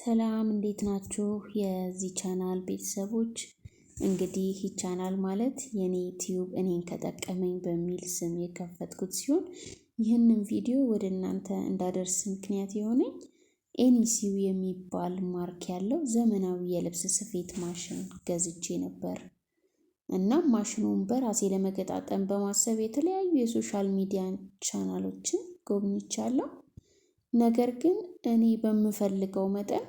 ሰላም እንዴት ናችሁ የዚህ ቻናል ቤተሰቦች? እንግዲህ ይህ ቻናል ማለት የኔ ዩቲዩብ እኔን ከጠቀመኝ በሚል ስም የከፈትኩት ሲሆን ይህንን ቪዲዮ ወደ እናንተ እንዳደርስ ምክንያት የሆነኝ ኤኒሲው የሚባል ማርክ ያለው ዘመናዊ የልብስ ስፌት ማሽን ገዝቼ ነበር እና ማሽኑን በራሴ ለመገጣጠም በማሰብ የተለያዩ የሶሻል ሚዲያ ቻናሎችን ጎብኝቻለሁ። ነገር ግን እኔ በምፈልገው መጠን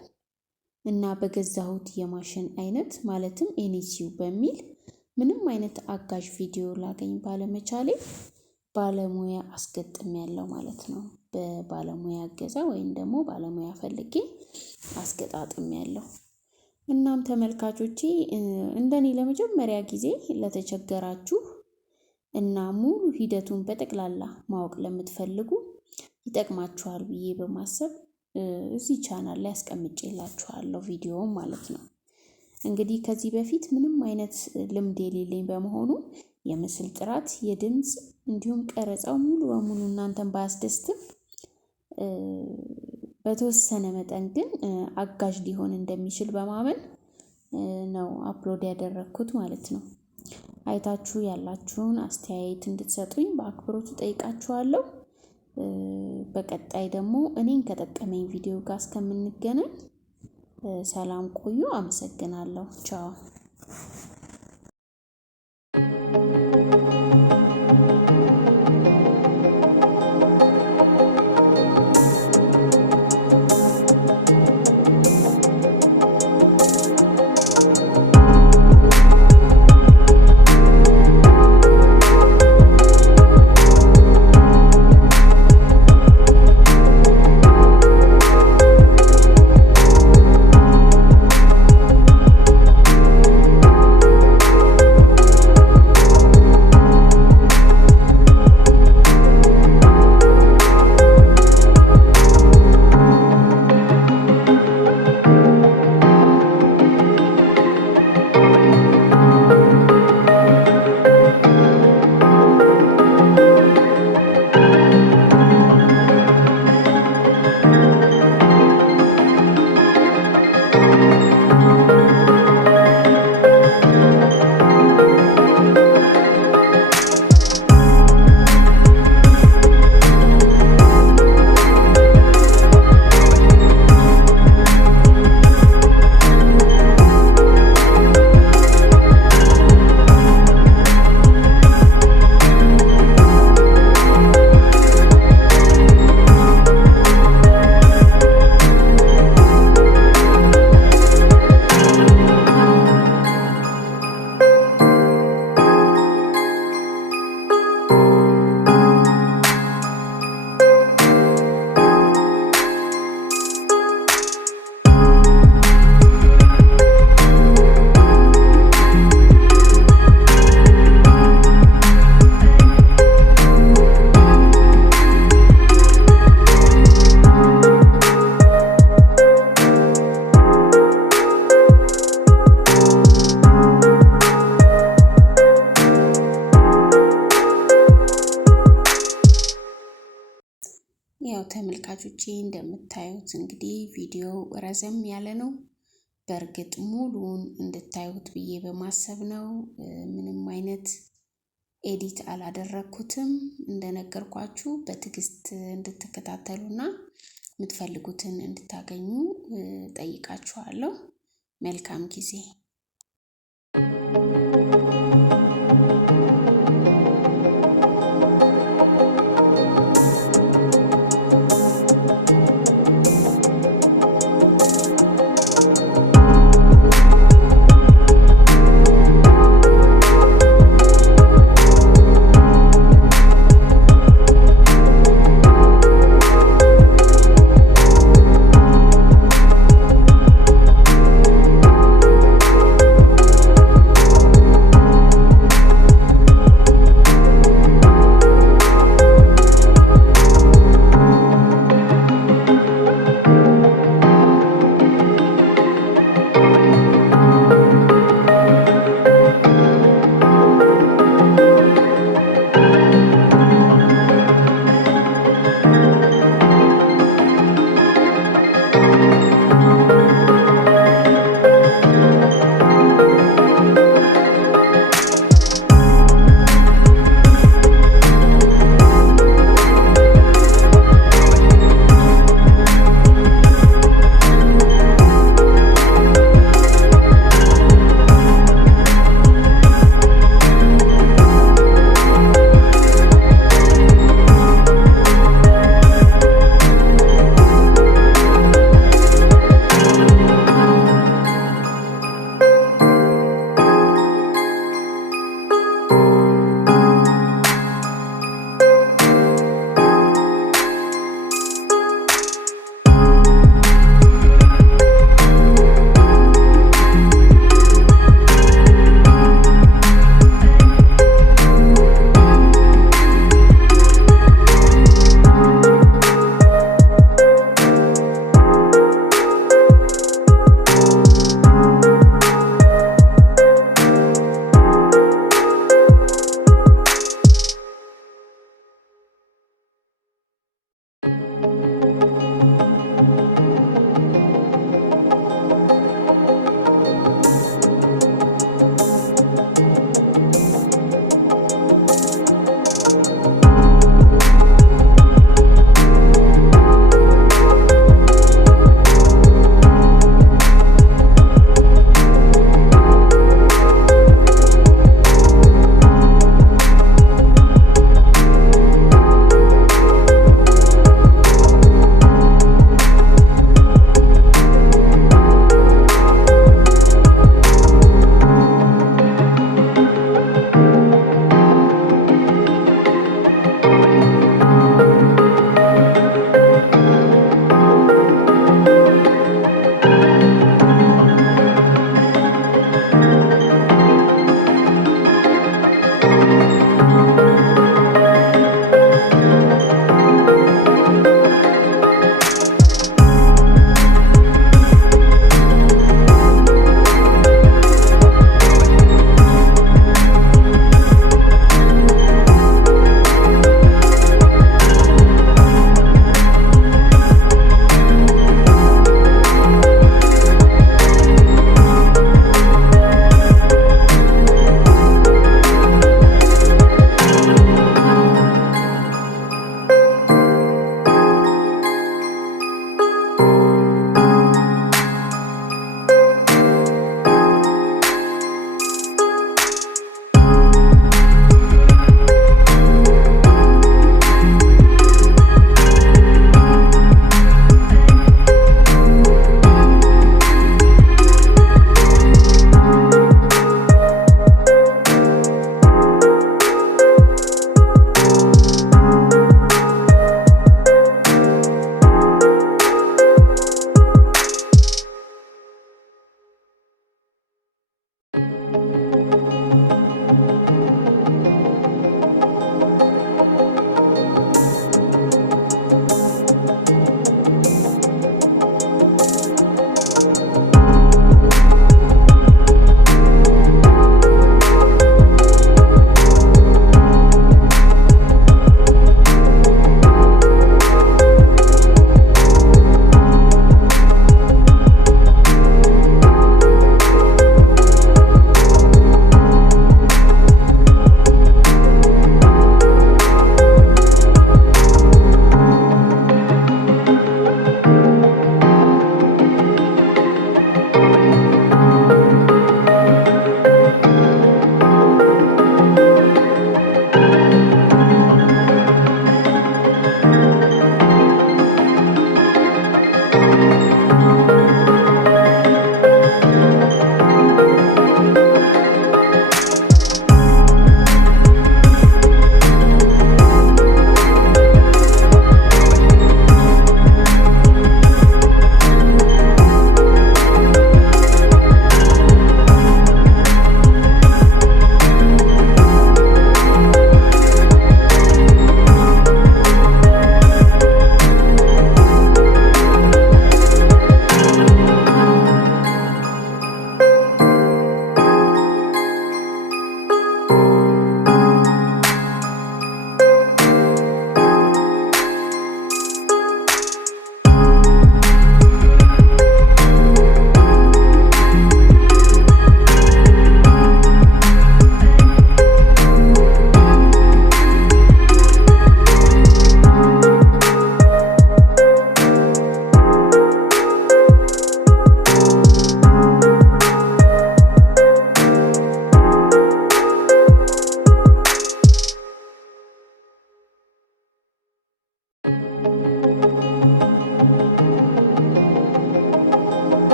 እና በገዛሁት የማሽን አይነት ማለትም ኤኒሲው በሚል ምንም አይነት አጋዥ ቪዲዮ ላገኝ ባለመቻሌ ባለሙያ አስገጥሜያለሁ ማለት ነው። በባለሙያ እገዛ ወይም ደግሞ ባለሙያ ፈልጌ አስገጣጥሜያለሁ። እናም ተመልካቾቼ እንደኔ ለመጀመሪያ ጊዜ ለተቸገራችሁ እና ሙሉ ሂደቱን በጠቅላላ ማወቅ ለምትፈልጉ ይጠቅማችኋል ብዬ በማሰብ እዚህ ቻናል ላይ አስቀምጬላችኋለሁ ቪዲዮውን ማለት ነው። እንግዲህ ከዚህ በፊት ምንም አይነት ልምድ የሌለኝ በመሆኑ የምስል ጥራት፣ የድምጽ እንዲሁም ቀረጻው ሙሉ በሙሉ እናንተን ባያስደስትም በተወሰነ መጠን ግን አጋዥ ሊሆን እንደሚችል በማመን ነው አፕሎድ ያደረኩት ማለት ነው። አይታችሁ ያላችሁን አስተያየት እንድትሰጡኝ በአክብሮት እጠይቃችኋለሁ። በቀጣይ ደግሞ እኔን ከጠቀመኝ ቪዲዮ ጋር እስከምንገናኝ ሰላም ቆዩ። አመሰግናለሁ። ቻው። ያው ተመልካቾቼ እንደምታዩት እንግዲህ ቪዲዮ ረዘም ያለ ነው። በእርግጥ ሙሉውን እንድታዩት ብዬ በማሰብ ነው። ምንም አይነት ኤዲት አላደረኩትም። እንደነገርኳችሁ በትዕግስት እንድትከታተሉና የምትፈልጉትን እንድታገኙ ጠይቃችኋለሁ። መልካም ጊዜ።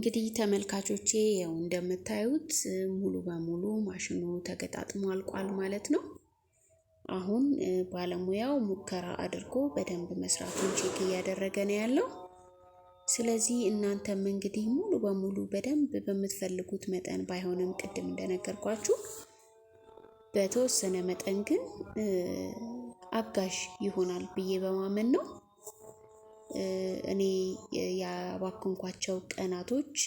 እንግዲህ ተመልካቾቼ ያው እንደምታዩት ሙሉ በሙሉ ማሽኑ ተገጣጥሞ አልቋል ማለት ነው። አሁን ባለሙያው ሙከራ አድርጎ በደንብ መስራቱን ቼክ እያደረገ ነው ያለው። ስለዚህ እናንተም እንግዲህ ሙሉ በሙሉ በደንብ በምትፈልጉት መጠን ባይሆንም ቅድም እንደነገርኳችሁ በተወሰነ መጠን ግን አጋዥ ይሆናል ብዬ በማመን ነው። እኔ ያባከንኳቸው ቀናቶች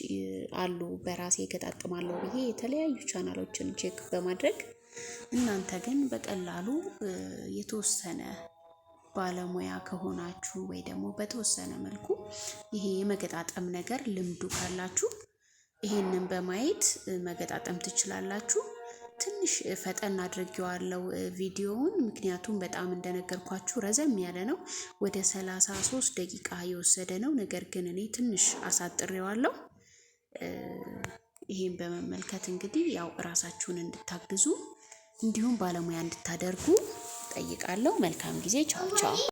አሉ በራሴ ገጣጥማለሁ ብዬ የተለያዩ ቻናሎችን ቼክ በማድረግ እናንተ ግን በቀላሉ የተወሰነ ባለሙያ ከሆናችሁ ወይ ደግሞ በተወሰነ መልኩ ይሄ የመገጣጠም ነገር ልምዱ ካላችሁ ይሄንን በማየት መገጣጠም ትችላላችሁ። ትንሽ ፈጠን አድርጌዋለሁ ቪዲዮውን ምክንያቱም በጣም እንደነገርኳችሁ ረዘም ያለ ነው። ወደ 33 ደቂቃ የወሰደ ነው። ነገር ግን እኔ ትንሽ አሳጥሬዋለሁ። ይሄን በመመልከት እንግዲህ ያው ራሳችሁን እንድታግዙ እንዲሁም ባለሙያ እንድታደርጉ ጠይቃለሁ። መልካም ጊዜ። ቻው ቻው።